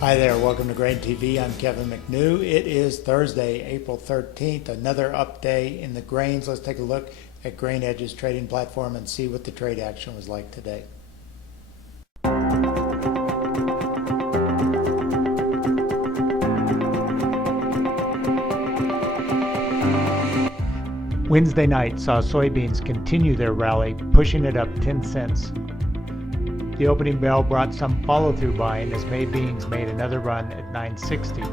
Hi there, welcome to Grain TV. I'm Kevin McNew. It is Thursday, April 13th, another up day in the grains. Let's take a look at Grain Edge's trading platform and see what the trade action was like today. Wednesday night saw soybeans continue their rally, pushing it up 10 cents. The opening bell brought some follow-through buying as May beans made another run at $9.60.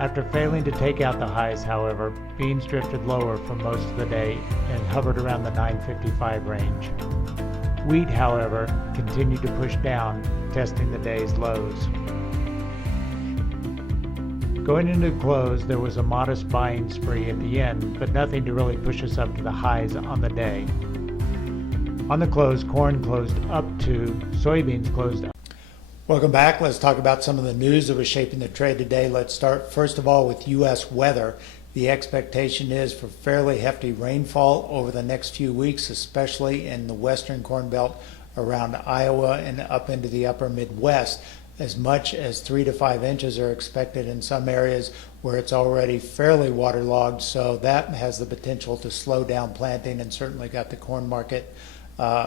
After failing to take out the highs, however, beans drifted lower for most of the day and hovered around the $9.55 range. Wheat, however, continued to push down, testing the day's lows. Going into the close, there was a modest buying spree at the end, but nothing to really push us up to the highs on the day. On the close, corn closed up to, soybeans closed up. Welcome back. Let's talk about some of the news that was shaping the trade today. Let's start first of all with U.S. weather. The expectation is for fairly hefty rainfall over the next few weeks, especially in the western corn belt around Iowa and up into the upper Midwest. As much as 3 to 5 inches are expected in some areas where it's already fairly waterlogged, so that has the potential to slow down planting and certainly got the corn market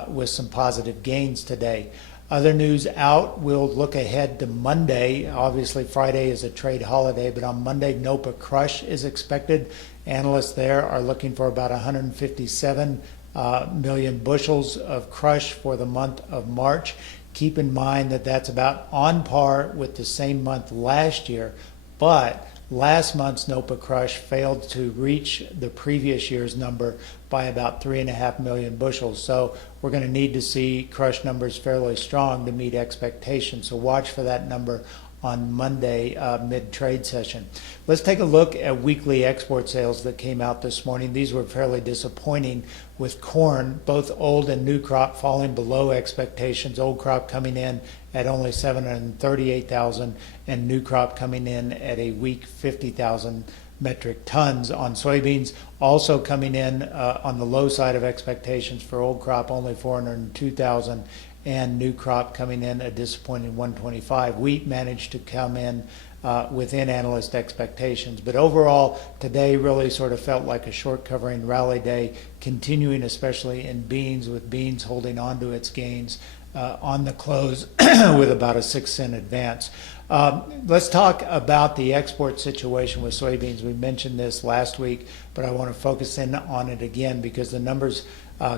with some positive gains today. Other news out, we'll look ahead to Monday. Obviously Friday is a trade holiday, but on Monday NOPA crush is expected. Analysts there are looking for about 157 million bushels of crush for the month of March. Keep in mind that that's about on par with the same month last year, but last month's NOPA crush failed to reach the previous year's number by about 3.5 million bushels. So we're going to need to see crush numbers fairly strong to meet expectations. So watch for that number on Monday mid-trade session. Let's take a look at weekly export sales that came out this morning. These were fairly disappointing, with corn, both old and new crop, falling below expectations. Old crop coming in at only 738,000 and new crop coming in at a weak 50,000 metric tons. On soybeans, also coming in on the low side of expectations. For old crop, only 402,000, and new crop coming in a disappointing 125. Wheat managed to come in within analyst expectations, but overall today really sort of felt like a short covering rally day, continuing especially in beans, with beans holding on to its gains on the close with about a 6-cent advance. Let's talk about the export situation with soybeans. We mentioned this last week, but I want to focus in on it again because the numbers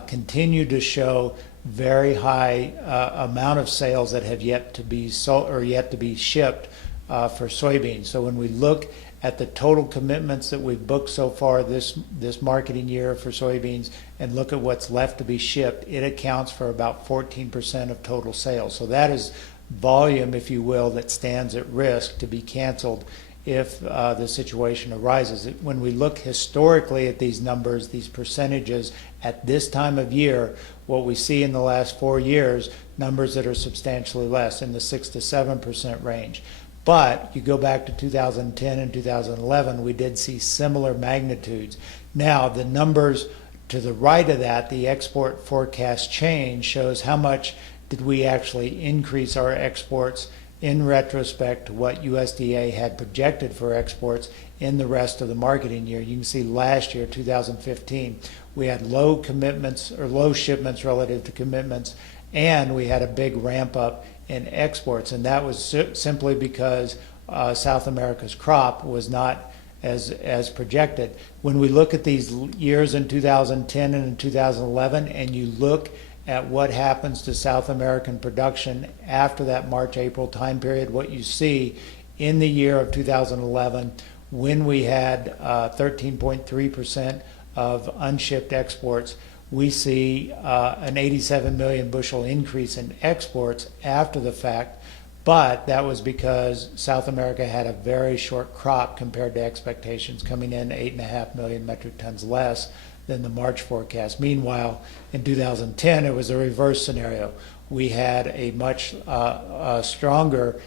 continue to show very high amount of sales that have yet to be sold or yet to be shipped for soybeans. So when we look at the total commitments that we've booked so far this marketing year for soybeans and look at what's left to be shipped, it accounts for about 14% of total sales. So that is volume, if you will, that stands at risk to be canceled if the situation arises. When we look historically at these numbers, these percentages at this time of year, what we see in the last 4 years, numbers that are substantially less, in the 6 to 7% range. But you go back to 2010 and 2011, we did see similar magnitudes. Now, the numbers to the right of that, the export forecast change, shows how much did we actually increase our exports in retrospect to what USDA had projected for exports in the rest of the marketing year. You can see last year, 2015, we had low commitments or low shipments relative to commitments, and we had a big ramp up in exports, and that was simply because South America's crop was not as projected. When we look at these years in 2010 and in 2011, and you look at what happens to South American production after that March-April time period, what you see in the year of 2011, when we had 13.3% of unshipped exports, we see an 87 million bushel increase in exports after the fact, but that was because South America had a very short crop compared to expectations, coming in 8.5 million metric tons less than the March forecast. Meanwhile, in 2010, it was a reverse scenario. We had a much stronger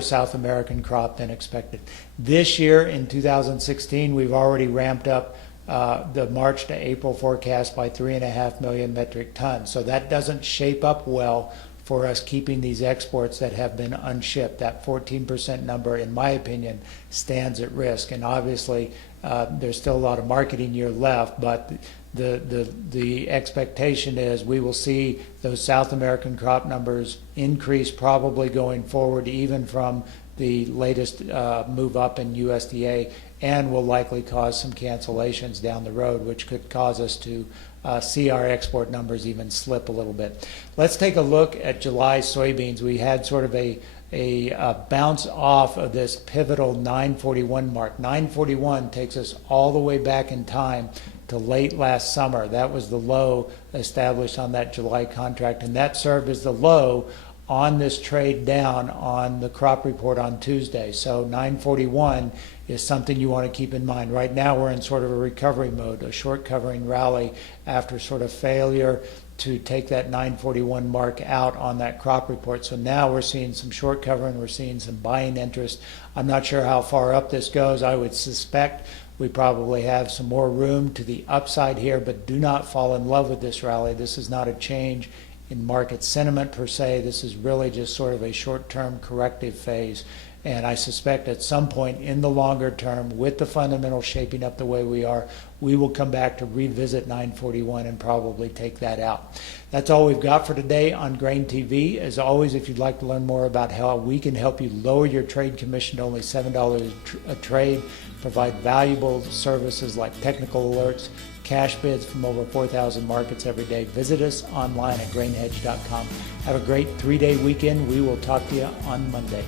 South American crop than expected. This year, in 2016, we've already ramped up the March to April forecast by 3.5 million metric tons. So that doesn't shape up well for us keeping these exports that have been unshipped. That 14% number, in my opinion, stands at risk. And obviously, there's still a lot of marketing year left, but the expectation is we will see those South American crop numbers increase probably going forward, even from the latest move up in USDA, and will likely cause some cancellations down the road, which could cause us to see our export numbers even slip a little bit. Let's take a look at July soybeans. We had sort of a bounce off of this pivotal 941 mark. 941 takes us all the way back in time to late last summer. That was the low established on that July contract, and that served as the low on this trade down on the crop report on Tuesday. So 941 is something you want to keep in mind. Right now we're in sort of a recovery mode, a short covering rally after sort of failure to take that 941 mark out on that crop report. So now we're seeing some short covering, we're seeing some buying interest. I'm not sure how far up this goes. I would suspect we probably have some more room to the upside here, but do not fall in love with this rally. This is not a change in market sentiment per se. This is really just sort of a short-term corrective phase. And I suspect at some point in the longer term, with the fundamentals shaping up the way we are, we will come back to revisit 941 and probably take that out. That's all we've got for today on Grain TV. As always, if you'd like to learn more about how we can help you lower your trade commission to only $7 a trade, provide valuable services like technical alerts, cash bids from over 4,000 markets every day, visit us online at grainhedge.com. Have a great 3-day weekend. We will talk to you on Monday.